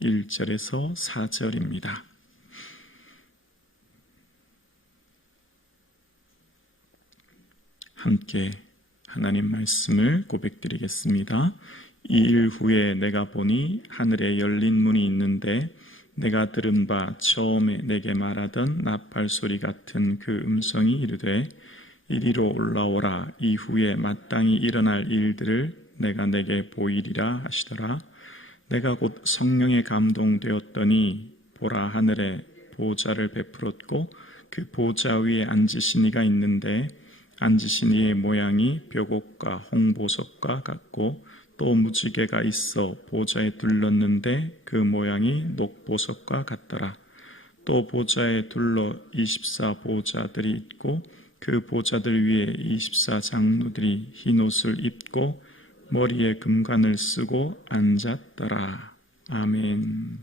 1절에서 4절입니다. 함께 하나님 말씀을 고백드리겠습니다. 이 일 후에 내가 보니 하늘에 열린 문이 있는데 내가 들은 바 처음에 내게 말하던 나팔 소리 같은 그 음성이 이르되 이리로 올라오라. 이후에 마땅히 일어날 일들을 내가 내게 보이리라 하시더라. 내가 곧 성령에 감동되었더니 보라, 하늘에 보좌를 베풀었고 그 보좌 위에 앉으신 이가 있는데 앉으신 이의 모양이 벽옥과 홍보석과 같고 또 무지개가 있어 보좌에 둘렀는데 그 모양이 녹보석과 같더라. 또 보좌에 둘러 24보좌들이 있고 그 보좌들 위에 24장로들이 흰옷을 입고 머리에 금관을 쓰고 앉았더라. 아멘.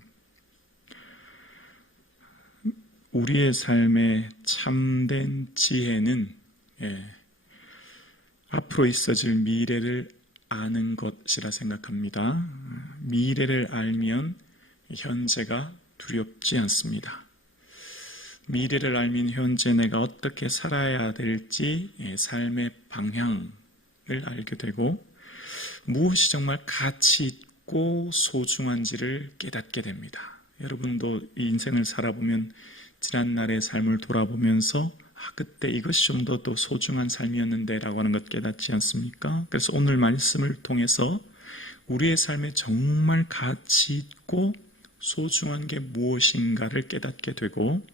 우리의 삶의 참된 지혜는 앞으로 있어질 미래를 아는 것이라 생각합니다. 미래를 알면 현재가 두렵지 않습니다. 미래를 알면 현재 내가 어떻게 살아야 될지 삶의 방향을 알게 되고 무엇이 정말 가치 있고 소중한지를 깨닫게 됩니다. 여러분도 이 인생을 살아보면 지난날의 삶을 돌아보면서 그때 이것이 좀 더 소중한 삶이었는데 라고 하는 것 깨닫지 않습니까? 그래서 오늘 말씀을 통해서 우리의 삶에 정말 가치 있고 소중한 게 무엇인가를 깨닫게 되고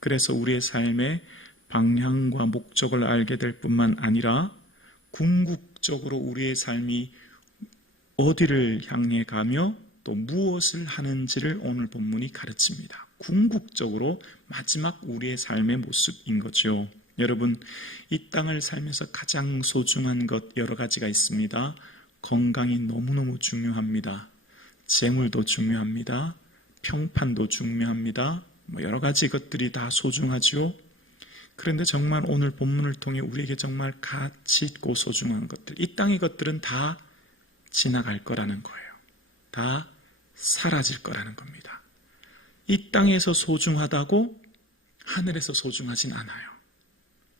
그래서 우리의 삶의 방향과 목적을 알게 될 뿐만 아니라 궁극적으로 우리의 삶이 어디를 향해 가며 또 무엇을 하는지를 오늘 본문이 가르칩니다. 궁극적으로 마지막 우리의 삶의 모습인 거죠. 여러분, 이 땅을 살면서 가장 소중한 것 여러 가지가 있습니다. 건강이 너무너무 중요합니다. 재물도 중요합니다. 평판도 중요합니다. 여러 가지 것들이 다 소중하죠. 그런데 정말 오늘 본문을 통해 우리에게 정말 가치 있고 소중한 것들, 이 땅의 것들은 다 지나갈 거라는 거예요. 다 사라질 거라는 겁니다. 이 땅에서 소중하다고 하늘에서 소중하진 않아요.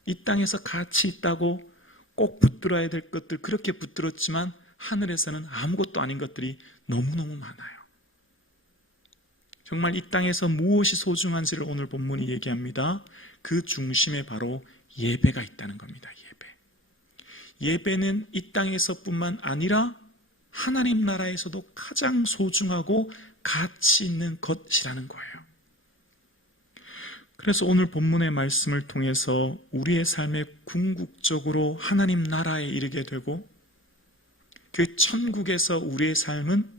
이 땅에서 가치 있다고 꼭 붙들어야 될 것들 그렇게 붙들었지만 하늘에서는 아무것도 아닌 것들이 너무너무 많아요. 정말 이 땅에서 무엇이 소중한지를 오늘 본문이 얘기합니다. 그 중심에 바로 예배가 있다는 겁니다. 예배는 이 땅에서뿐만 아니라 하나님 나라에서도 가장 소중하고 가치 있는 것이라는 거예요. 그래서 오늘 본문의 말씀을 통해서 우리의 삶에 궁극적으로 하나님 나라에 이르게 되고 그 천국에서 우리의 삶은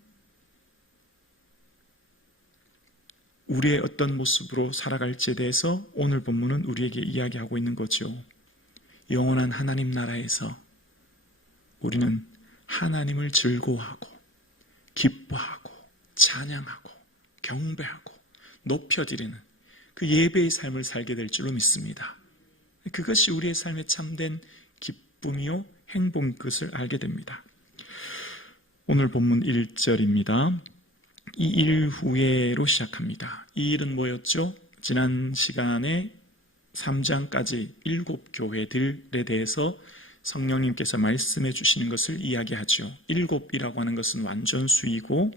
우리의 어떤 모습으로 살아갈지에 대해서 오늘 본문은 우리에게 이야기하고 있는 거죠. 영원한 하나님 나라에서 우리는 하나님을 즐거워하고 기뻐하고 찬양하고 경배하고 높여드리는 그 예배의 삶을 살게 될 줄로 믿습니다. 그것이 우리의 삶의 참된 기쁨이요 행복인 것을 알게 됩니다. 오늘 본문 1절입니다. 이 일 후에로 시작합니다. 이 일은 뭐였죠? 지난 시간에 3장까지 7교회들에 대해서 성령님께서 말씀해 주시는 것을 이야기하죠. 7이라고 하는 것은 완전수이고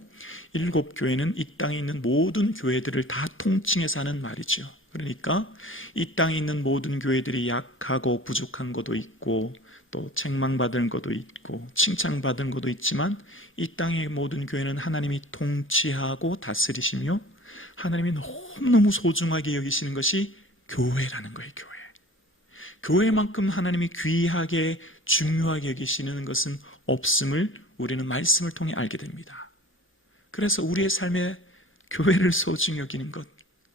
7교회는 이 땅에 있는 모든 교회들을 다 통칭해서 하는 말이죠. 그러니까 이 땅에 있는 모든 교회들이 약하고 부족한 것도 있고 또 책망받은 것도 있고 칭찬받은 것도 있지만 이 땅의 모든 교회는 하나님이 통치하고 다스리시며 하나님이 너무너무 소중하게 여기시는 것이 교회라는 거예요. 교회만큼 하나님이 귀하게 중요하게 여기시는 것은 없음을 우리는 말씀을 통해 알게 됩니다. 그래서 우리의 삶에 교회를 소중히 여기는 것,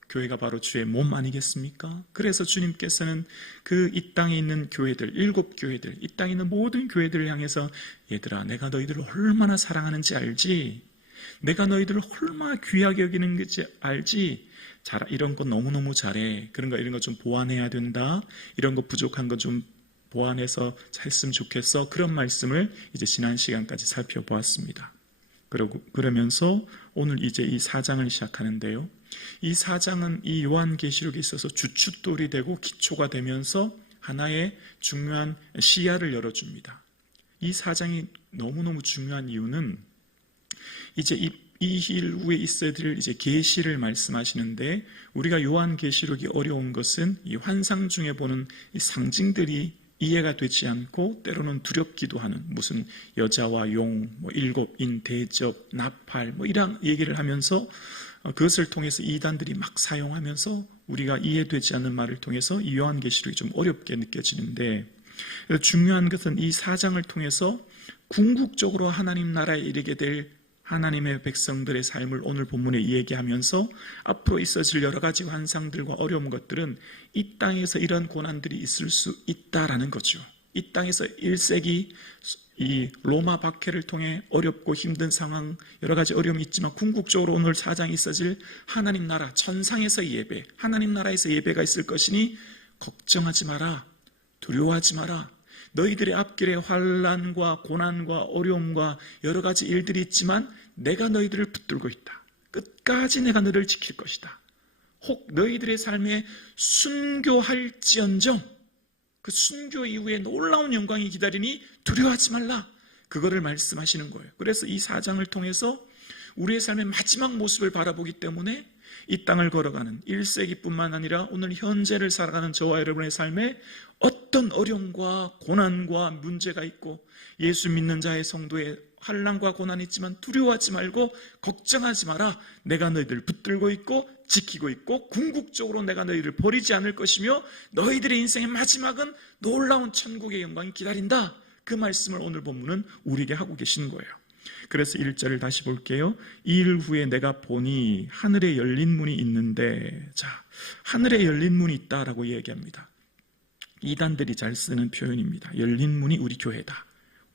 교회가 바로 주의 몸 아니겠습니까? 그래서 주님께서는 그 이 땅에 있는 교회들, 7교회들, 이 땅에 있는 모든 교회들을 향해서 얘들아, 내가 너희들을 얼마나 사랑하는지 알지? 내가 너희들을 얼마나 귀하게 여기는 건지 알지? 이런 거 너무너무 잘해. 그런 거 이런 거 좀 보완해야 된다. 이런 거 부족한 거 좀 보완해서 했으면 좋겠어. 그런 말씀을 이제 지난 시간까지 살펴보았습니다. 그러면서 오늘 이제 이 4장을 시작하는데요. 이 4장은 이 요한계시록에 있어서 주춧돌이 되고 기초가 되면서 하나의 중요한 시야를 열어줍니다. 이 4장이 너무너무 중요한 이유는 이제 이 일 후에 있어야 될 이제 계시를 말씀하시는데, 우리가 요한계시록이 어려운 것은 이 환상 중에 보는 이 상징들이 이해가 되지 않고 때로는 두렵기도 하는, 무슨 여자와 용, 일곱 인, 대접, 나팔 이런 얘기를 하면서 그것을 통해서 이단들이 막 사용하면서 우리가 이해되지 않는 말을 통해서 이 요한계시록이 좀 어렵게 느껴지는데, 중요한 것은 이 4장을 통해서 궁극적으로 하나님 나라에 이르게 될 하나님의 백성들의 삶을 오늘 본문에 이야기하면서 앞으로 있어질 여러 가지 환상들과 어려운 것들은 이 땅에서 이런 고난들이 있을 수 있다라는 거죠. 이 땅에서 1세기 이 로마 박해를 통해 어렵고 힘든 상황, 여러 가지 어려움이 있지만 궁극적으로 오늘 4장이 있어질 하나님 나라, 천상에서의 예배, 하나님 나라에서 예배가 있을 것이니 걱정하지 마라, 두려워하지 마라. 너희들의 앞길에 환난과 고난과 어려움과 여러 가지 일들이 있지만 내가 너희들을 붙들고 있다. 끝까지 내가 너희를 지킬 것이다. 혹 너희들의 삶에 순교할지언정 그 순교 이후에 놀라운 영광이 기다리니 두려워하지 말라. 그거를 말씀하시는 거예요. 그래서 이 4장을 통해서 우리의 삶의 마지막 모습을 바라보기 때문에 이 땅을 걸어가는 1세기뿐만 아니라 오늘 현재를 살아가는 저와 여러분의 삶에 어떤 어려움과 고난과 문제가 있고 예수 믿는 자의 성도의 환난과 고난이 있지만 두려워하지 말고 걱정하지 마라. 내가 너희들을 붙들고 있고 지키고 있고 궁극적으로 내가 너희를 버리지 않을 것이며 너희들의 인생의 마지막은 놀라운 천국의 영광이 기다린다. 그 말씀을 오늘 본문은 우리에게 하고 계시는 거예요. 그래서 1절을 다시 볼게요. 이 일 후에 내가 보니 하늘에 열린 문이 있는데, 자, 하늘에 열린 문이 있다라고 이야기합니다. 이단들이 잘 쓰는 표현입니다. 열린 문이 우리 교회다.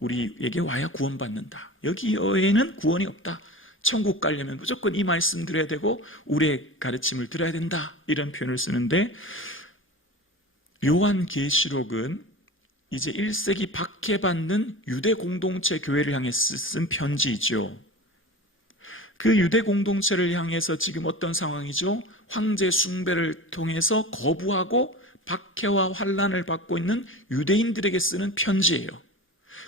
우리에게 와야 구원받는다. 여기 외에는 구원이 없다. 천국 가려면 무조건 이 말씀 들어야 되고 우리의 가르침을 들어야 된다. 이런 표현을 쓰는데, 요한계시록은 이제 1세기 박해받는 유대 공동체 교회를 향해 쓴 편지이죠. 그 유대 공동체를 향해서 지금 어떤 상황이죠? 황제 숭배를 통해서 거부하고 박해와 환난을 받고 있는 유대인들에게 쓰는 편지예요.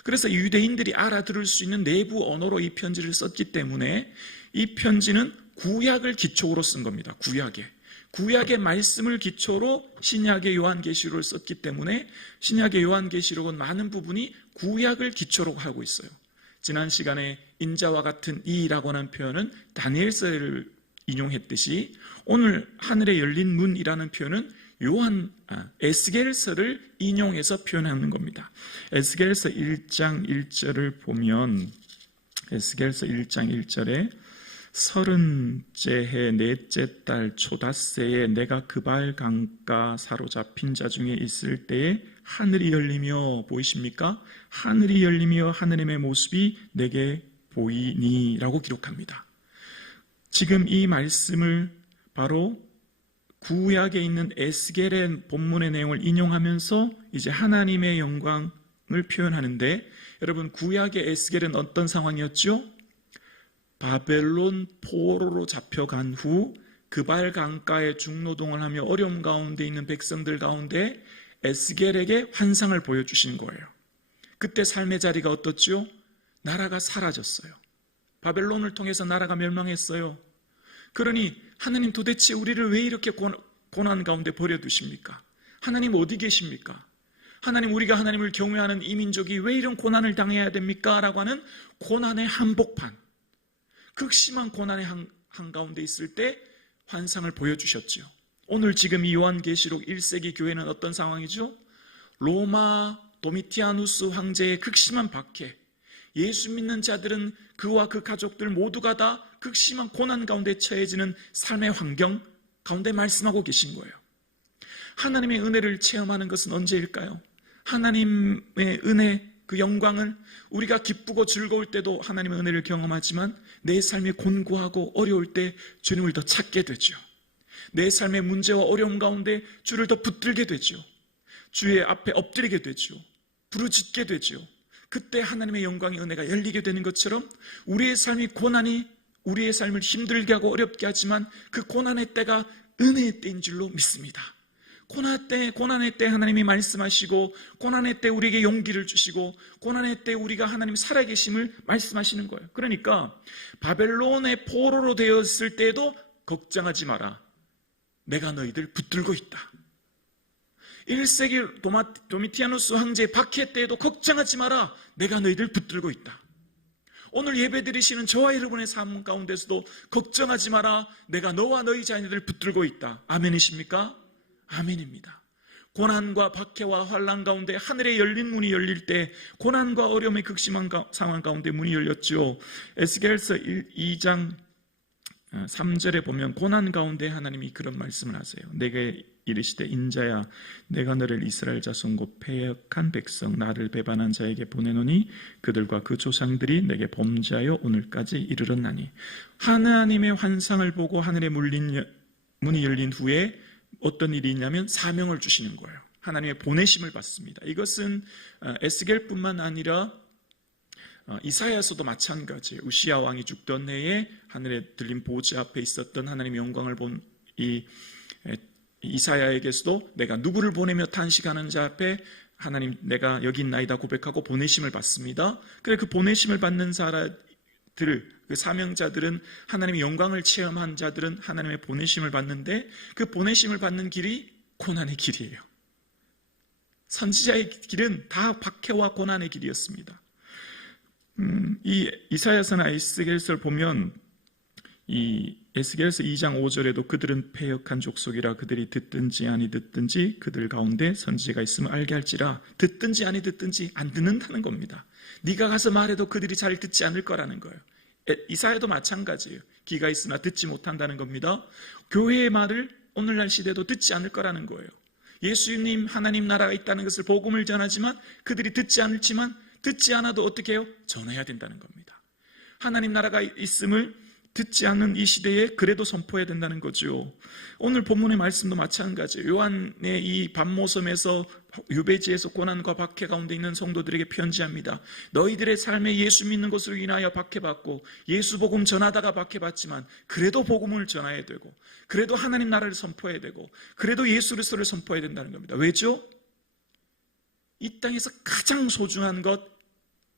그래서 유대인들이 알아들을 수 있는 내부 언어로 이 편지를 썼기 때문에 이 편지는 구약을 기초로 쓴 겁니다. 구약의 말씀을 기초로 신약의 요한계시록을 썼기 때문에 신약의 요한계시록은 많은 부분이 구약을 기초로 하고 있어요. 지난 시간에 인자와 같은 이라고 하는 표현은 다니엘서를 인용했듯이 오늘 하늘에 열린 문이라는 표현은 에스겔서를 인용해서 표현하는 겁니다. 에스겔서 1장 1절을 보면 에스겔서 1장 1절에 30째 해 넷째 달 초닷새에 내가 그발 강가 사로잡힌 자 중에 있을 때에 하늘이 열리며, 보이십니까? 하늘이 열리며 하느님의 모습이 내게 보이니 라고 기록합니다. 지금 이 말씀을 바로 구약에 있는 에스겔의 본문의 내용을 인용하면서 이제 하나님의 영광을 표현하는데, 여러분 구약의 에스겔은 어떤 상황이었죠? 바벨론 포로로 잡혀간 후 그발 강가에 중노동을 하며 어려움 가운데 있는 백성들 가운데 에스겔에게 환상을 보여주신 거예요. 그때 삶의 자리가 어떻죠? 나라가 사라졌어요. 바벨론을 통해서 나라가 멸망했어요. 그러니 하나님 도대체 우리를 왜 이렇게 고난 가운데 버려두십니까? 하나님 어디 계십니까? 하나님, 우리가 하나님을 경외하는 이 민족이 왜 이런 고난을 당해야 됩니까? 라고 하는 고난의 한복판, 극심한 고난의 한가운데 있을 때 환상을 보여주셨죠. 오늘 지금 이 요한계시록 1세기 교회는 어떤 상황이죠? 로마 도미티아누스 황제의 극심한 박해, 예수 믿는 자들은 그와 그 가족들 모두가 다 극심한 고난 가운데 처해지는 삶의 환경 가운데 말씀하고 계신 거예요. 하나님의 은혜를 체험하는 것은 언제일까요? 하나님의 은혜, 그 영광을 우리가 기쁘고 즐거울 때도 하나님의 은혜를 경험하지만 내 삶이 곤고하고 어려울 때 주님을 더 찾게 되죠. 내 삶의 문제와 어려움 가운데 주를 더 붙들게 되죠. 주의 앞에 엎드리게 되죠. 부르짖게 되죠. 그때 하나님의 영광의 은혜가 열리게 되는 것처럼 우리의 삶이 고난이 우리의 삶을 힘들게 하고 어렵게 하지만 그 고난의 때가 은혜의 때인 줄로 믿습니다. 고난의 때 하나님이 말씀하시고 고난의 때 우리에게 용기를 주시고 고난의 때 우리가 하나님 살아계심을 말씀하시는 거예요. 그러니까 바벨론의 포로로 되었을 때에도 걱정하지 마라. 내가 너희들 붙들고 있다. 1세기 도미티아누스 황제의 박해 때에도 걱정하지 마라. 내가 너희들 붙들고 있다. 오늘 예배드리시는 저와 여러분의 삶 가운데서도 걱정하지 마라. 내가 너와 너희 자녀들 붙들고 있다. 아멘이십니까? 아멘입니다. 고난과 박해와 환난 가운데 하늘에 열린 문이 열릴 때 고난과 어려움의 극심한 상황 가운데 문이 열렸죠. 에스겔서 2장 3절에 보면 고난 가운데 하나님이 그런 말씀을 하세요. 내게 이르시되 인자야 내가 너를 이스라엘 자손 곧 패역한 백성 나를 배반한 자에게 보내노니 그들과 그 조상들이 내게 범죄하여 오늘까지 이르렀나니. 하나님의 환상을 보고 하늘에 문이 열린 후에 어떤 일이 있냐면 사명을 주시는 거예요. 하나님의 보내심을 받습니다. 이것은 에스겔뿐만 아니라 이사야서도 마찬가지예요. 우시야 왕이 죽던 해에 하늘에 들린 보좌 앞에 있었던 하나님의 영광을 본 이 이사야에게서도 내가 누구를 보내며 탄식하는 자 앞에 하나님 내가 여기 있나이다 고백하고 보내심을 받습니다. 그래 그 보내심을 받는 사람들, 그 사명자들은 하나님의 영광을 체험한 자들은 하나님의 보내심을 받는데 그 보내심을 받는 길이 고난의 길이에요. 선지자의 길은 다 박해와 고난의 길이었습니다. 이 이사야서나 에스겔서를 보면 이 에스겔서 2장 5절에도 그들은 패역한 족속이라 그들이 듣든지 아니 듣든지 그들 가운데 선지자가 있으면 알게 할지라. 듣든지 아니 듣든지 안 듣는다는 겁니다. 네가 가서 말해도 그들이 잘 듣지 않을 거라는 거예요. 이사야도 마찬가지예요. 귀가 있으나 듣지 못한다는 겁니다. 교회의 말을 오늘날 시대도 듣지 않을 거라는 거예요. 예수님 하나님 나라가 있다는 것을 복음을 전하지만 그들이 듣지 않지만 듣지 않아도 어떻게 해요? 전해야 된다는 겁니다. 하나님 나라가 있음을 듣지 않는 이 시대에 그래도 선포해야 된다는 거죠. 오늘 본문의 말씀도 마찬가지예요. 요한의 이 반모섬에서 유배지에서 고난과 박해 가운데 있는 성도들에게 편지합니다. 너희들의 삶에 예수 믿는 것으로 인하여 박해받고 예수 복음 전하다가 박해받지만 그래도 복음을 전해야 되고 그래도 하나님 나라를 선포해야 되고 그래도 예수 그리스도를 선포해야 된다는 겁니다. 왜죠? 이 땅에서 가장 소중한 것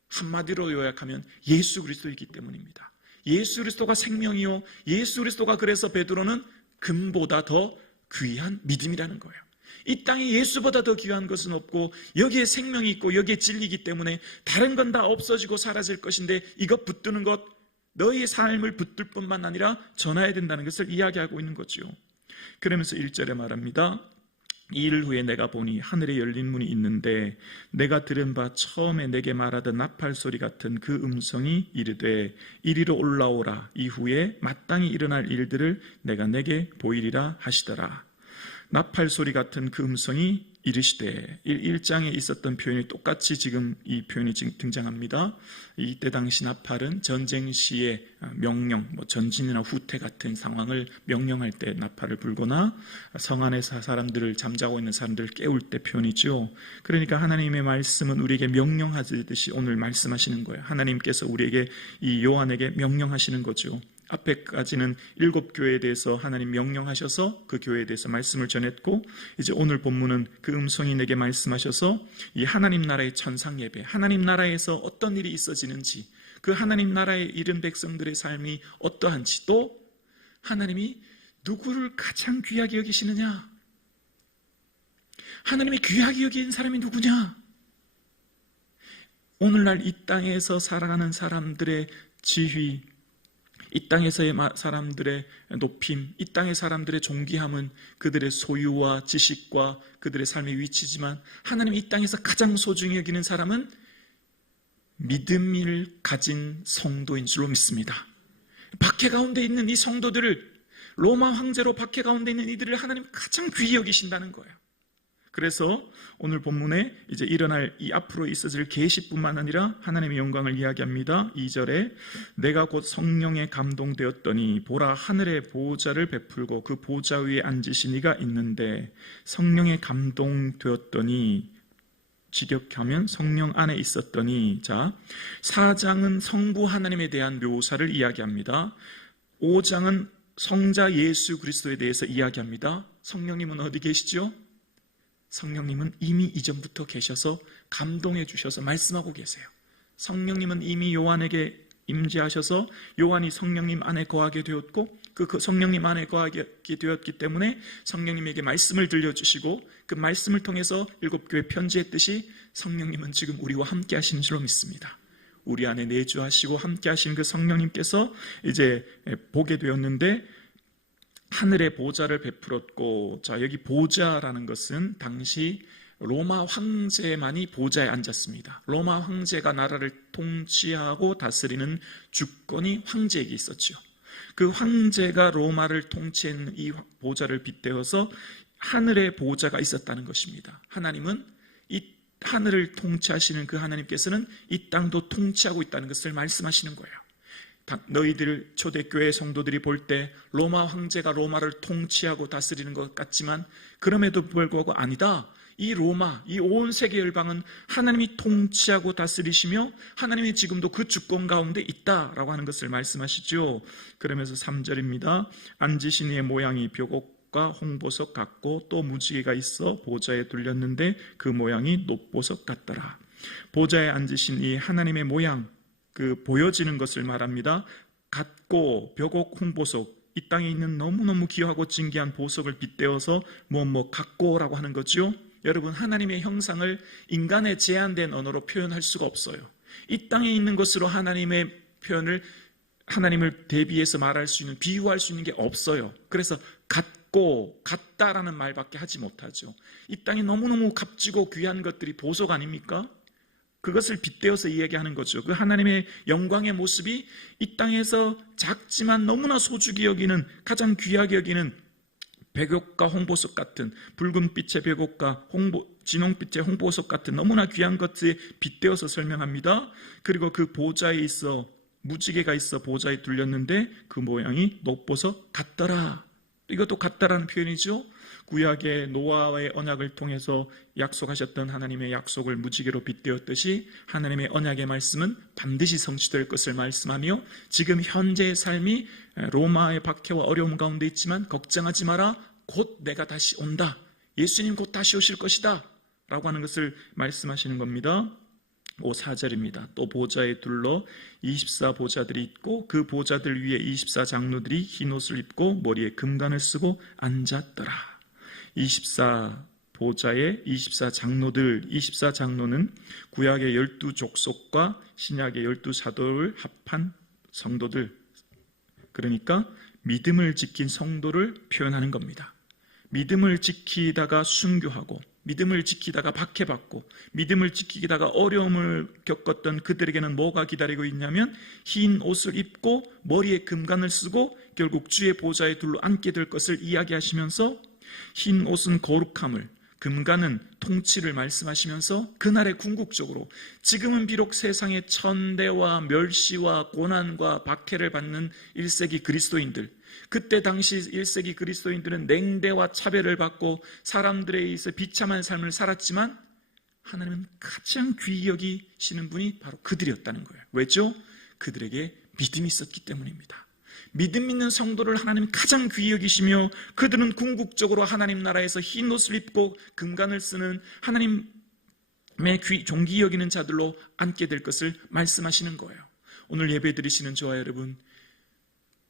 한마디로 요약하면 예수 그리스도이기 때문입니다. 예수 그리스도가 생명이요 예수 그리스도가 그래서 베드로는 금보다 더 귀한 믿음이라는 거예요. 이 땅에 예수보다 더 귀한 것은 없고 여기에 생명이 있고 여기에 진리이기 때문에 다른 건 다 없어지고 사라질 것인데 이것 붙드는 것 너희의 삶을 붙들 뿐만 아니라 전해야 된다는 것을 이야기하고 있는 거죠. 그러면서 1절에 말합니다. 이 일 후에 내가 보니 하늘에 열린 문이 있는데 내가 들은 바 처음에 내게 말하던 나팔 소리 같은 그 음성이 이르되 이리로 올라오라. 이후에 마땅히 일어날 일들을 내가 내게 보이리라 하시더라. 나팔 소리 같은 그 음성이 이르시되 1장에 있었던 표현이 똑같이 지금 이 표현이 지금 등장합니다. 이때 당시 나팔은 전쟁 시의 명령, 전진이나 후퇴 같은 상황을 명령할 때 나팔을 불거나 성 안에서 사람들을 잠자고 있는 사람들을 깨울 때 표현이죠. 그러니까 하나님의 말씀은 우리에게 명령하듯이 오늘 말씀하시는 거예요. 하나님께서 우리에게 이 요한에게 명령하시는 거죠. 앞에까지는 7교회에 대해서 하나님 명령하셔서 그 교회에 대해서 말씀을 전했고 이제 오늘 본문은 그 음성이 내게 말씀하셔서 이 하나님 나라의 천상 예배, 하나님 나라에서 어떤 일이 있어지는지 그 하나님 나라에 이른 백성들의 삶이 어떠한지 또 하나님이 누구를 가장 귀하게 여기시느냐, 하나님이 귀하게 여긴 사람이 누구냐, 오늘날 이 땅에서 살아가는 사람들의 지위, 이 땅에서의 사람들의 높임, 이 땅의 사람들의 존귀함은 그들의 소유와 지식과 그들의 삶의 위치지만 하나님이 이 땅에서 가장 소중히 여기는 사람은 믿음을 가진 성도인 줄로 믿습니다. 박해 가운데 있는 이 성도들을, 로마 황제로 박해 가운데 있는 이들을 하나님 가장 귀히 여기신다는 거예요. 그래서 오늘 본문에 이제 일어날 이 앞으로 있어질 계시뿐만 아니라 하나님의 영광을 이야기합니다. 2절에 내가 곧 성령에 감동되었더니 보라 하늘의 보좌를 베풀고 그 보좌 위에 앉으신 이가 있는데, 성령에 감동되었더니 직역하면 성령 안에 있었더니. 자, 4장은 성부 하나님에 대한 묘사를 이야기합니다. 5장은 성자 예수 그리스도에 대해서 이야기합니다. 성령님은 어디 계시죠? 성령님은 이미 이전부터 계셔서 감동해 주셔서 말씀하고 계세요. 성령님은 이미 요한에게 임재하셔서 요한이 성령님 안에 거하게 되었고, 그 성령님 안에 거하게 되었기 때문에 성령님에게 말씀을 들려주시고, 그 말씀을 통해서 7교회 편지했듯이 성령님은 지금 우리와 함께 하시는 줄로 믿습니다. 우리 안에 내주하시고 함께 하시는 그 성령님께서 이제 보게 되었는데, 하늘의 보좌를 베풀었고. 자, 여기 보좌라는 것은 당시 로마 황제만이 보좌에 앉았습니다. 로마 황제가 나라를 통치하고 다스리는 주권이 황제에게 있었죠. 그 황제가 로마를 통치하는 이 보좌를 빗대어서 하늘의 보좌가 있었다는 것입니다. 하나님은 이 하늘을 통치하시는 그 하나님께서는 이 땅도 통치하고 있다는 것을 말씀하시는 거예요. 너희들 초대교회 성도들이 볼 때 로마 황제가 로마를 통치하고 다스리는 것 같지만, 그럼에도 불구하고 아니다. 이 로마, 이 온 세계 열방은 하나님이 통치하고 다스리시며 하나님이 지금도 그 주권 가운데 있다라고 하는 것을 말씀하시죠. 그러면서 3절입니다. 앉으신 이의 모양이 벽옥과 홍보석 같고 또 무지개가 있어 보좌에 둘렸는데 그 모양이 높보석 같더라. 보좌에 앉으신 이 하나님의 모양, 그 보여지는 것을 말합니다. 같고 벽옥 홍보석, 이 땅에 있는 너무너무 귀하고 진귀한 보석을 빗대어서 같고라고 하는 거죠. 여러분, 하나님의 형상을 인간의 제한된 언어로 표현할 수가 없어요. 이 땅에 있는 것으로 하나님의 표현을, 하나님을 대비해서 말할 수 있는, 비유할 수 있는 게 없어요. 그래서 같고 같다라는 말밖에 하지 못하죠. 이 땅에 너무너무 값지고 귀한 것들이 보석 아닙니까? 그것을 빗대어서 이야기하는 거죠. 그 하나님의 영광의 모습이 이 땅에서 작지만 너무나 소중히 여기는, 가장 귀하게 여기는 백옥과 홍보석 같은, 붉은빛의 백옥과 진홍빛의 홍보석 같은 너무나 귀한 것에 빗대어서 설명합니다. 그리고 그 보좌에 있어 무지개가 있어 보좌에 둘렸는데 그 모양이 높보석 같더라. 이것도 같다라는 표현이죠. 구약의 노아의 언약을 통해서 약속하셨던 하나님의 약속을 무지개로 빗대었듯이 하나님의 언약의 말씀은 반드시 성취될 것을 말씀하며, 지금 현재의 삶이 로마의 박해와 어려움 가운데 있지만 걱정하지 마라, 곧 내가 다시 온다, 예수님 곧 다시 오실 것이다 라고 하는 것을 말씀하시는 겁니다. 4절입니다. 또 보좌에 둘러 24보좌들이 있고 그 보좌들 위에 24장로들이 흰옷을 입고 머리에 금관을 쓰고 앉았더라. 24보좌의 24장로들, 24장로는 구약의 12족속과 신약의 12사도를 합한 성도들, 그러니까 믿음을 지킨 성도를 표현하는 겁니다. 믿음을 지키다가 순교하고, 믿음을 지키다가 박해받고, 믿음을 지키다가 어려움을 겪었던 그들에게는 뭐가 기다리고 있냐면 흰 옷을 입고 머리에 금관을 쓰고 결국 주의 보좌에 둘러 앉게 될 것을 이야기하시면서, 흰 옷은 거룩함을, 금관은 통치를 말씀하시면서 그날의 궁극적으로 지금은 비록 세상의 천대와 멸시와 고난과 박해를 받는 1세기 그리스도인들, 그때 당시 1세기 그리스도인들은 냉대와 차별을 받고 사람들에 의해서 비참한 삶을 살았지만 하나님은 가장 귀히 여기시는 분이 바로 그들이었다는 거예요. 왜죠? 그들에게 믿음이 있었기 때문입니다. 믿음 있는 성도를 하나님 가장 귀히 여기시며 그들은 궁극적으로 하나님 나라에서 흰 옷을 입고 금관을 쓰는 하나님의 존귀 여기는 자들로 앉게 될 것을 말씀하시는 거예요. 오늘 예배 드리시는 저와 여러분,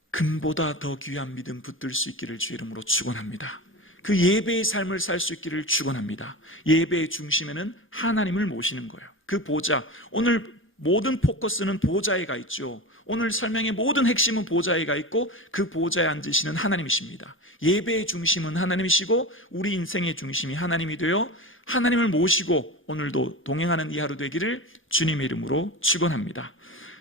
금보다 더 귀한 믿음 붙들 수 있기를 주 이름으로 축원합니다. 그 예배의 삶을 살 수 있기를 축원합니다. 예배의 중심에는 하나님을 모시는 거예요. 그 보좌, 오늘 모든 포커스는 보좌에 가 있죠. 오늘 설명의 모든 핵심은 보좌에 가 있고 그 보좌에 앉으시는 하나님이십니다. 예배의 중심은 하나님이시고 우리 인생의 중심이 하나님이 되어 하나님을 모시고 오늘도 동행하는 이 하루 되기를 주님의 이름으로 축원합니다.